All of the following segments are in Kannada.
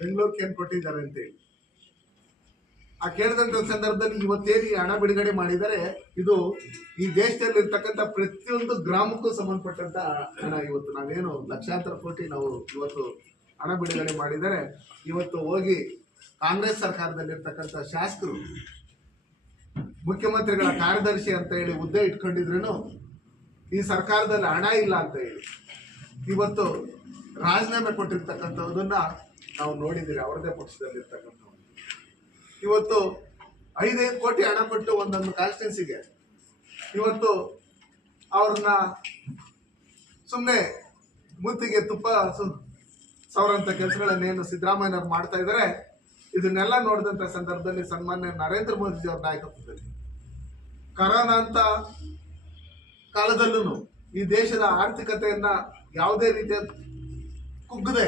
ಬೆಂಗಳೂರಿಗೆ ಏನು ಕೊಟ್ಟಿದ್ದಾರೆ ಅಂತೇಳಿ. ಆ ಕೇಳಿದಂತ ಸಂದರ್ಭದಲ್ಲಿ ಇವತ್ತೇನು ಹಣ ಬಿಡುಗಡೆ ಮಾಡಿದರೆ ಇದು ಈ ದೇಶದಲ್ಲಿ ಇರ್ತಕ್ಕಂಥ ಪ್ರತಿಯೊಂದು ಗ್ರಾಮಕ್ಕೂ ಸಂಬಂಧಪಟ್ಟಂತ ಹಣ ಇವತ್ತು ನಾವೇನು ಲಕ್ಷಾಂತರ ಕೋಟಿ ನಾವು ಇವತ್ತು ಹಣ ಬಿಡುಗಡೆ ಮಾಡಿದರೆ ಇವತ್ತು ಹೋಗಿ ಕಾಂಗ್ರೆಸ್ ಸರ್ಕಾರದಲ್ಲಿರ್ತಕ್ಕಂಥ ಶಾಸಕರು, ಮುಖ್ಯಮಂತ್ರಿಗಳ ಕಾರ್ಯದರ್ಶಿ ಅಂತ ಹೇಳಿ ಹುದ್ದೆ ಇಟ್ಕೊಂಡಿದ್ರು ಈ ಸರ್ಕಾರದಲ್ಲಿ ಹಣ ಇಲ್ಲ ಅಂತ ಹೇಳಿ. ಇವತ್ತು ರಾಜೀನಾಮೆ ಕೊಟ್ಟಿರ್ತಕ್ಕಂಥದ್ದನ್ನ ನಾವು ನೋಡಿದ್ದೀರಿ, ಅವರದೇ ಪಕ್ಷದಲ್ಲಿರ್ತಕ್ಕಂಥವ್ರು ಇವತ್ತು ಐದೈದು ಕೋಟಿ ಹಣ ಕೊಟ್ಟು ಒಂದೊಂದು ಕಾನ್ಸ್ಟಿಟ್ಯೂನ್ಸಿಗೆ ಇವತ್ತು ಅವ್ರನ್ನ ಸುಮ್ಮನೆ ಮುತ್ತಿಗೆ ತುಪ್ಪ ಸು ಸವರಂತ ಕೆಲಸಗಳನ್ನೇನು ಸಿದ್ದರಾಮಯ್ಯನವ್ರು ಮಾಡ್ತಾ ಇದ್ದಾರೆ ಇದನ್ನೆಲ್ಲ ನೋಡಿದಂಥ ಸಂದರ್ಭದಲ್ಲಿ ಸನ್ಮಾನ್ಯ ನರೇಂದ್ರ ಮೋದಿಜಿ ಅವ್ರ ನಾಯಕತ್ವದಲ್ಲಿ. ಕರೋನಾ ಅಂತ ಕಾಲದಲ್ಲೂ ಈ ದೇಶದ ಆರ್ಥಿಕತೆಯನ್ನು ಯಾವುದೇ ರೀತಿಯ ಕುಗ್ಗದೆ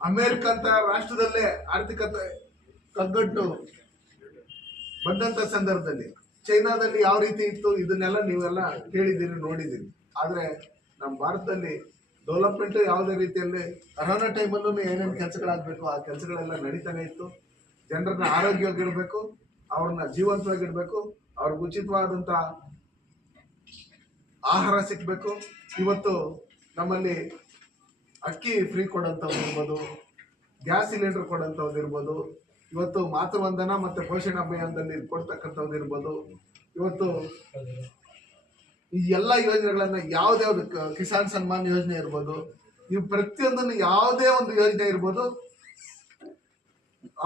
ಅಮೆರಿಕ ಅಂತ ರಾಷ್ಟ್ರದಲ್ಲೇ ಆರ್ಥಿಕತೆ ಕಗ್ಗಟ್ಟು ಬಂದಂತ ಸಂದರ್ಭದಲ್ಲಿ ಚೈನಾದಲ್ಲಿ ಯಾವ ರೀತಿ ಇತ್ತು ಇದನ್ನೆಲ್ಲ ನೀವೆಲ್ಲ ಕೇಳಿದ್ದೀರಿ, ನೋಡಿದ್ದೀರಿ. ಆದ್ರೆ ನಮ್ಮ ಭಾರತದಲ್ಲಿ ಡೆವಲಪ್ಮೆಂಟ್ ಯಾವುದೇ ರೀತಿಯಲ್ಲಿ ಕರೋನಾ ಟೈಮಲ್ಲೂ ಏನೇನು ಕೆಲಸಗಳಾಗಬೇಕು, ಆ ಕೆಲಸಗಳೆಲ್ಲ ನಡೀತಾನೆ ಇತ್ತು. ಜನರನ್ನ ಆರೋಗ್ಯವಾಗಿಡಬೇಕು ಅವ್ರನ್ನ ಜೀವಂತವಾಗಿಡಬೇಕು ಅವ್ರಿಗೆ ಉಚಿತವಾದಂಥ ಆಹಾರ ಸಿಕ್ಬೇಕು. ಇವತ್ತು ನಮ್ಮಲ್ಲಿ ಅಕ್ಕಿ ಫ್ರೀ ಕೊಡೋಂಥವ್ರು ಇರ್ಬೋದು ಗ್ಯಾಸ್ ಸಿಲಿಂಡರ್ ಇರ್ಬೋದು, ಇವತ್ತು ಮಾತೃವಂದನ ಮತ್ತು ಪೋಷಣ ಅಭಿಯಾನದಲ್ಲಿ ಕೊಡ್ತಕ್ಕಂಥದ್ದು ಇರ್ಬೋದು, ಇವತ್ತು ಈ ಎಲ್ಲ ಯೋಜನೆಗಳನ್ನು ಯಾವುದ್ಯಾವ್ದು ಕಿಸಾನ್ ಸನ್ಮಾನ್ ಯೋಜನೆ ಇರ್ಬೋದು, ಈ ಪ್ರತಿಯೊಂದನ್ನು ಯಾವುದೇ ಒಂದು ಯೋಜನೆ ಇರ್ಬೋದು,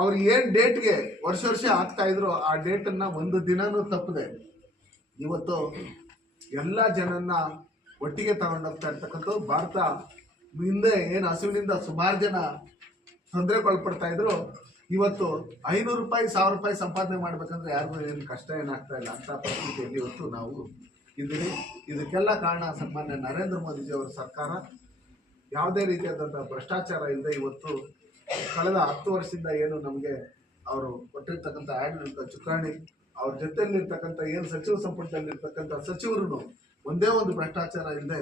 ಅವ್ರು ಏನ್ ಡೇಟ್ಗೆ ವರ್ಷ ವರ್ಷ ಆಗ್ತಾ ಇದ್ರು ಆ ಡೇಟನ್ನು ಒಂದು ದಿನನೂ ತಪ್ಪದೆ, ಇವತ್ತು ಎಲ್ಲ ಜನನ್ನ ಒಟ್ಟಿಗೆ ತಗೊಂಡೋಗ್ತಾ ಇರ್ತಕ್ಕಂಥ ಭಾರತ ಹಿಂದೆ ಏನು ಹಸಿವಿನಿಂದ ಸುಮಾರು ಜನ ತೊಂದರೆಗೊಳ್ಪಡ್ತಾ ಇದ್ರು. ಇವತ್ತು ಐನೂರು ರೂಪಾಯಿ, ಸಾವಿರ ರೂಪಾಯಿ ಸಂಪಾದನೆ ಮಾಡ್ಬೇಕಂದ್ರೆ ಯಾರಿಗೂ ಏನು ಕಷ್ಟ ಏನಾಗ್ತಾ ಇಲ್ಲ ಅಂತ ಪರಿಸ್ಥಿತಿಯಲ್ಲಿ ಇವತ್ತು ನಾವು ಇದ್ದೀವಿ. ಇದಕ್ಕೆಲ್ಲ ಕಾರಣ ಸನ್ಮಾನ್ಯ ನರೇಂದ್ರ ಮೋದಿಜಿ ಅವರ ಸರ್ಕಾರ. ಯಾವುದೇ ರೀತಿಯಾದಂಥ ಭ್ರಷ್ಟಾಚಾರ ಇಲ್ಲದೆ ಇವತ್ತು ಕಳೆದ ಹತ್ತು ವರ್ಷದಿಂದ ಏನು ನಮಗೆ ಅವರು ಕೊಟ್ಟಿರ್ತಕ್ಕಂಥ ಆಡಳಿತ ಚುಕ್ಕಾಣಿ, ಅವ್ರ ಜೊತೆಯಲ್ಲಿರ್ತಕ್ಕಂಥ ಏನು ಸಚಿವ ಸಂಪುಟದಲ್ಲಿರ್ತಕ್ಕಂಥ ಸಚಿವರು ಒಂದೇ ಒಂದು ಭ್ರಷ್ಟಾಚಾರ ಇಲ್ಲದೆ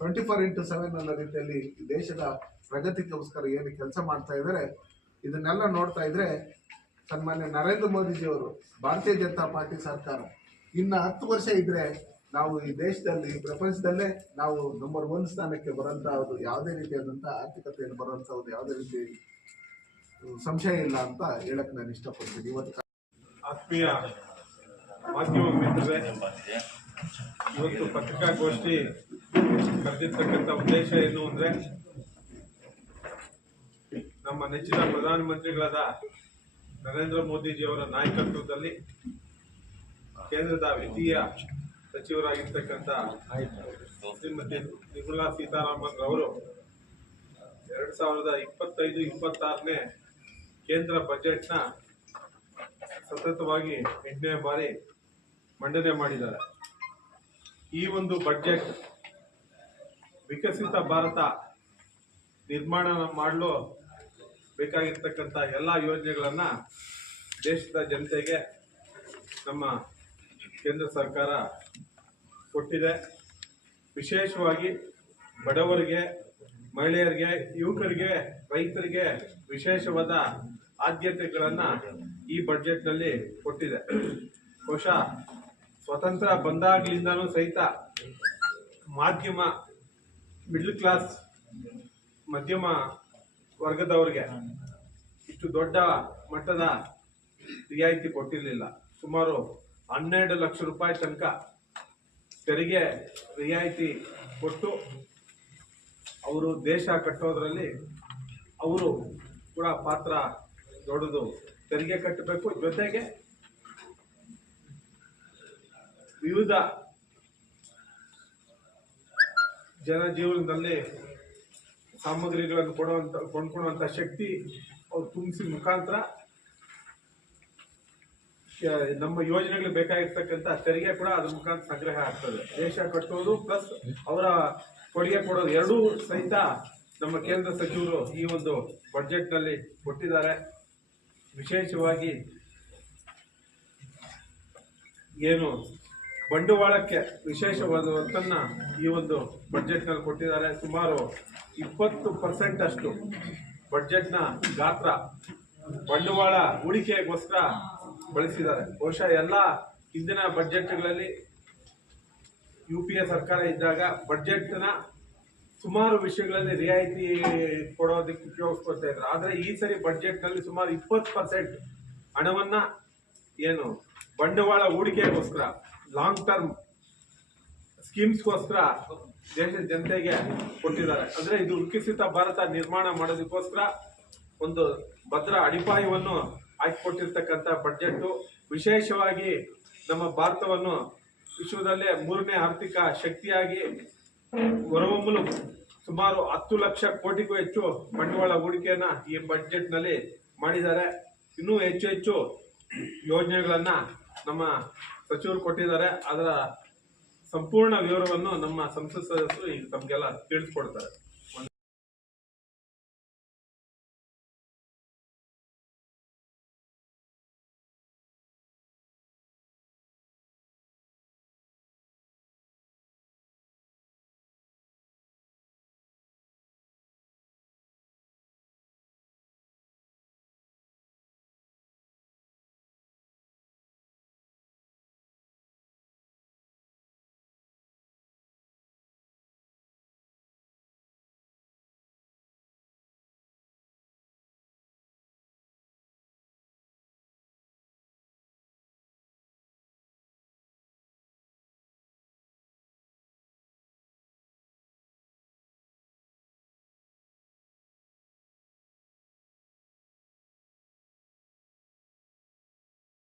ಟ್ವೆಂಟಿ ಫೋರ್ ಇಂಟು ಸೆವೆನ್ ಅನ್ನೋ ರೀತಿಯಲ್ಲಿ ದೇಶದ ಪ್ರಗತಿಗೋಸ್ಕರ ಏನು ಕೆಲಸ ಮಾಡ್ತಾ ಇದ್ದಾರೆ ಇದನ್ನೆಲ್ಲ ನೋಡ್ತಾ ಇದ್ರೆ ಸನ್ಮಾನ್ಯ ನರೇಂದ್ರ ಮೋದಿಜಿ ಅವರು ಭಾರತೀಯ ಜನತಾ ಪಾರ್ಟಿ ಸರ್ಕಾರ ಇನ್ನು ಹತ್ತು ವರ್ಷ ಇದ್ರೆ ನಾವು ಈ ದೇಶದಲ್ಲಿ ಪ್ರಪಂಚದಲ್ಲೇ ನಾವು ನಂಬರ್ ಒನ್ ಸ್ಥಾನಕ್ಕೆ ಬರೋಂಥದ್ದು ಯಾವುದೇ ರೀತಿಯಾದಂಥ ಆರ್ಥಿಕತೆಯಲ್ಲಿ ಬರೋಂಥದ್ದು ಯಾವುದೇ ರೀತಿ ಸಂಶಯ ಇಲ್ಲ ಅಂತ ಹೇಳಕ್ ನಾನು ಇಷ್ಟಪಡ್ತೀನಿ. ಇವತ್ತು ಆತ್ಮೀಯ ಮಾಧ್ಯಮ ಮಿತ್ರರೇ, ಇವತ್ತು ಪತ್ರಿಕಾಗೋಷ್ಠಿ ಕರೆದಿರ್ತಕ್ಕಂಥ ಉದ್ದೇಶ ಏನು ಅಂದರೆ ನಮ್ಮ ನೆಚ್ಚಿನ ಪ್ರಧಾನಮಂತ್ರಿಗಳಾದ ನರೇಂದ್ರ ಮೋದಿಜಿಯವರ ನಾಯಕತ್ವದಲ್ಲಿ ಕೇಂದ್ರದ ವಿತ್ತೀಯ ಸಚಿವರಾಗಿರ್ತಕ್ಕಂಥ ಶ್ರೀಮತಿ ನಿರ್ಮಲಾ ಸೀತಾರಾಮನ್ ಅವರು ಎರಡು ಸಾವಿರದ ಇಪ್ಪತ್ತೈದು, ಇಪ್ಪತ್ತಾರನೇ ಕೇಂದ್ರ ಬಜೆಟ್ನ ಸತತವಾಗಿ ಎಂಟನೇ ಬಾರಿ ಮಂಡನೆ ಮಾಡಿದ್ದಾರೆ. ಈ ಒಂದು ಬಡ್ಜೆಟ್ ವಿಕಸಿತ ಭಾರತ ನಿರ್ಮಾಣ ಮಾಡಲು ಬೇಕಾಗಿರ್ತಕ್ಕಂಥ ಎಲ್ಲ ಯೋಜನೆಗಳನ್ನು ದೇಶದ ಜನತೆಗೆ ನಮ್ಮ ಕೇಂದ್ರ ಸರ್ಕಾರ ಕೊಟ್ಟಿದೆ. ವಿಶೇಷವಾಗಿ ಬಡವರಿಗೆ, ಮಹಿಳೆಯರಿಗೆ, ಯುವಕರಿಗೆ, ರೈತರಿಗೆ ವಿಶೇಷವಾದ ಆದ್ಯತೆಗಳನ್ನು ಈ ಬಜೆಟ್ನಲ್ಲಿ ಕೊಟ್ಟಿದೆ. ಬಹುಶಃ ಸ್ವತಂತ್ರ ಬಂದಾಗಲಿಂದಲೂ ಸಹಿತ ಮಾಧ್ಯಮ ಮಿಡ್ಲ್ ಕ್ಲಾಸ್ ಮಧ್ಯಮ ವರ್ಗದವ್ರಿಗೆ ಇಷ್ಟು ದೊಡ್ಡ ಮಟ್ಟದ ರಿಯಾಯಿತಿ ಕೊಟ್ಟಿರಲಿಲ್ಲ. ಸುಮಾರು ಹನ್ನೆರಡು ಲಕ್ಷ ರೂಪಾಯಿ ತನಕ ತೆರಿಗೆ ರಿಯಾಯಿತಿ ಕೊಟ್ಟು ಅವರು ದೇಶ ಕಟ್ಟೋದ್ರಲ್ಲಿ ಅವರು ಕೂಡ ಪಾತ್ರ ದೊಡ್ಡದು. ತೆರಿಗೆ ಕಟ್ಟಬೇಕು, ಜೊತೆಗೆ ವಿವಿಧ ಜನಜೀವನದಲ್ಲಿ ಸಾಮಗ್ರಿಗಳನ್ನು ಕೊಡುವಂತ ಕೊಂಡ್ಕೊಳ್ಳುವಂಥ ಶಕ್ತಿ ಅವ್ರು ತುಂಬಿಸಿ ಮುಖಾಂತರ ನಮ್ಮ ಯೋಜನೆಗಳಿಗೆ ಬೇಕಾಗಿರ್ತಕ್ಕಂಥ ತೆರಿಗೆ ಕೂಡ ಅದ್ರ ಮುಖಾಂತರ ಸಂಗ್ರಹ ಆಗ್ತದೆ. ದೇಶ ಕಟ್ಟೋದು ಪ್ಲಸ್ ಅವರ ಕೊಡುಗೆ ಕೊಡೋದು ಎರಡೂ ಸಹಿತ ನಮ್ಮ ಕೇಂದ್ರ ಸಚಿವರು ಈ ಒಂದು ಬಡ್ಜೆಟ್ನಲ್ಲಿ ಕೊಟ್ಟಿದ್ದಾರೆ. ವಿಶೇಷವಾಗಿ ಏನು ಬಂಡವಾಳಕ್ಕೆ ವಿಶೇಷವಾದ ಒತ್ತನ್ನ ಈ ಒಂದು ಬಡ್ಜೆಟ್ನಲ್ಲಿ ಕೊಟ್ಟಿದ್ದಾರೆ. ಸುಮಾರು ಇಪ್ಪತ್ತು ಪರ್ಸೆಂಟ್ ಅಷ್ಟು ಬಡ್ಜೆಟ್ನ ಗಾತ್ರ ಬಂಡವಾಳ ಹೂಡಿಕೆಗೋಸ್ಕರ ಬಳಸಿದ್ದಾರೆ. ಬಹುಶಃ ಎಲ್ಲ ಹಿಂದಿನ ಬಡ್ಜೆಟ್ಗಳಲ್ಲಿ ಯು ಪಿ ಎ ಸರ್ಕಾರ ಇದ್ದಾಗ ಬಡ್ಜೆಟ್ನ ಸುಮಾರು ವಿಷಯಗಳಲ್ಲಿ ರಿಯಾಯಿತಿ ಕೊಡೋದಕ್ಕೆ ಉಪಯೋಗಿಸ್ಕೊಳ್ತಾ ಇದ್ರು. ಆದರೆ ಈ ಸರಿ ಬಡ್ಜೆಟ್ನಲ್ಲಿ ಸುಮಾರು ಇಪ್ಪತ್ತು ಪರ್ಸೆಂಟ್ ಹಣವನ್ನ ಏನು ಬಂಡವಾಳ ಹೂಡಿಕೆಗೋಸ್ಕರ ಲಾಂಗ್ ಟರ್ಮ್ ಸ್ಕೀಮ್ಸ್ಗೋಸ್ಕರ ದೇಶದ ಜನತೆಗೆ ಕೊಟ್ಟಿದ್ದಾರೆ. ಅಂದರೆ ಇದು ವಿಕಸಿತ ಭಾರತ ನಿರ್ಮಾಣ ಮಾಡೋದಕ್ಕೋಸ್ಕರ ಒಂದು ಭದ್ರ ಅಡಿಪಾಯವನ್ನು ಹಾಕಿಕೊಟ್ಟಿರ್ತಕ್ಕಂಥ ಬಡ್ಜೆಟ್ಟು ವಿಶೇಷವಾಗಿ ನಮ್ಮ ಭಾರತವನ್ನು ವಿಶ್ವದಲ್ಲೇ ಮೂರನೇ ಆರ್ಥಿಕ ಶಕ್ತಿಯಾಗಿ ಹೊರಹೊಮ್ಮಲು ಸುಮಾರು ಹತ್ತು ಲಕ್ಷ ಕೋಟಿಗೂ ಹೆಚ್ಚು ಬಂಡವಾಳ ಹೂಡಿಕೆಯನ್ನ ಈ ಬಡ್ಜೆಟ್ನಲ್ಲಿ ಮಾಡಿದ್ದಾರೆ. ಇನ್ನೂ ಹೆಚ್ಚು ಹೆಚ್ಚು ಯೋಜನೆಗಳನ್ನ ನಮ್ಮ ಸಚಿವರು ಕೊಟ್ಟಿದ್ದಾರೆ. ಅದರ ಸಂಪೂರ್ಣ ವಿವರವನ್ನು ನಮ್ಮ ಸಂಸತ್ ಸದಸ್ಯರು ಈಗ ತಮಗೆಲ್ಲ ತಿಳಿಸ್ಕೊಡ್ತಾರೆ.